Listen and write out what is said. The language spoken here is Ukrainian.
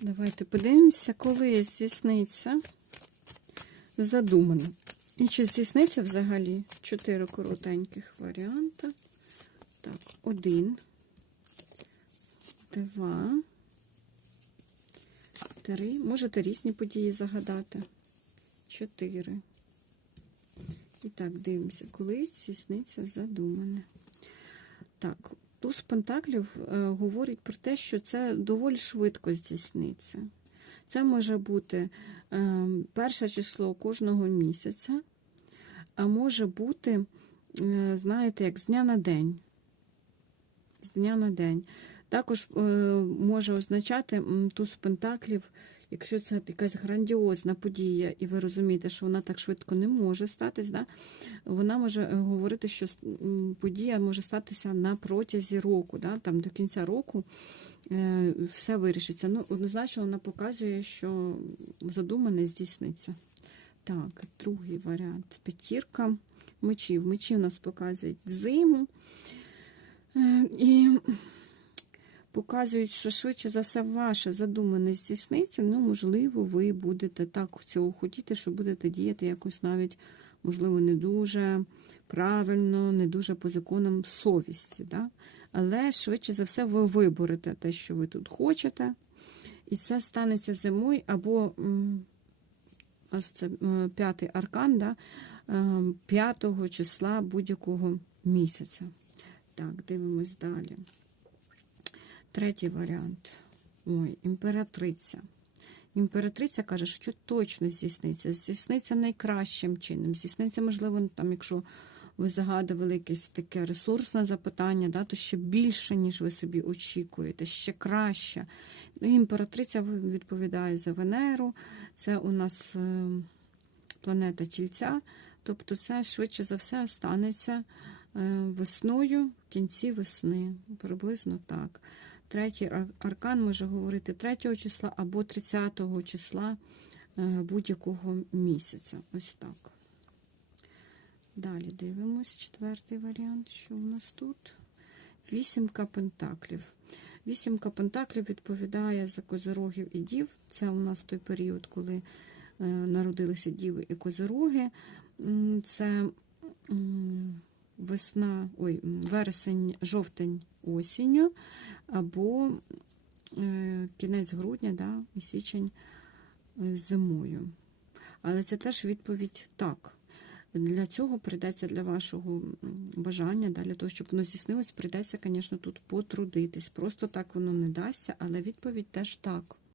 Давайте подивимося, коли здійсниться задумано. І чи здійсниться взагалі чотири коротеньких варіанти. Так, один, два, три. Можете різні події загадати. Чотири. І так, дивимося, коли здійсниться задумане. Так, туз Пентаклів е, говорить про те, що це доволі швидко здійсниться. Це може бути е, перше число кожного місяця, а може бути, е, знаєте, як з дня на день. З дня на день. Також може означати туз Пентаклів, якщо це якась грандіозна подія, і ви розумієте, що вона так швидко не може статись, да? вона може е, говорити, що подія може статися на протязі року, да? там до кінця року е, все вирішиться. Ну, однозначно вона показує, що задумане здійсниться. Так, другий варіант. П'ятірка мечів. Мечі у нас показують зиму. Е, І показують, що швидше за все ваше задумане здійсниться, ну, можливо, ви будете так цього хотіти, що будете діяти якось навіть, можливо, не дуже правильно, не дуже по законам совісті. Да? Але швидше за все ви виберете те, що ви тут хочете. І це станеться зимою або це е, п'ятий аркан, да? е, п'ятого числа будь-якого місяця. Так, дивимось далі. Третій варіант. Ой, імператриця. Імператриця каже, що точно здійсниться. Здійсниться найкращим чином. Здійсниться, можливо, там, якщо ви загадували якесь таке ресурсне запитання, да, то ще більше, ніж ви собі очікуєте, ще краще. Ну, Імператриця відповідає за Венеру. Це у нас е, планета Тільця. Тобто, це швидше за все станеться е, весною в кінці весни. Приблизно так. Третій аркан може говорити 3 числа або 30 числа е, будь-якого місяця. Ось так. Далі дивимось четвертий варіант, що у нас тут. Вісімка пентаклів. Вісімка пентаклів відповідає за козирогів і дів. Це у нас той період, коли е, народилися діви і козироги. М, Це весна, ой, вересень, жовтень, осінню, або е, кінець грудня да, і січень е, зимою. Але це теж відповідь так. Для цього прийдеться для вашого бажання, да, для того, щоб воно здійснилось, прийдеться, звісно, тут потрудитись. Просто так воно не дасться, але відповідь теж так.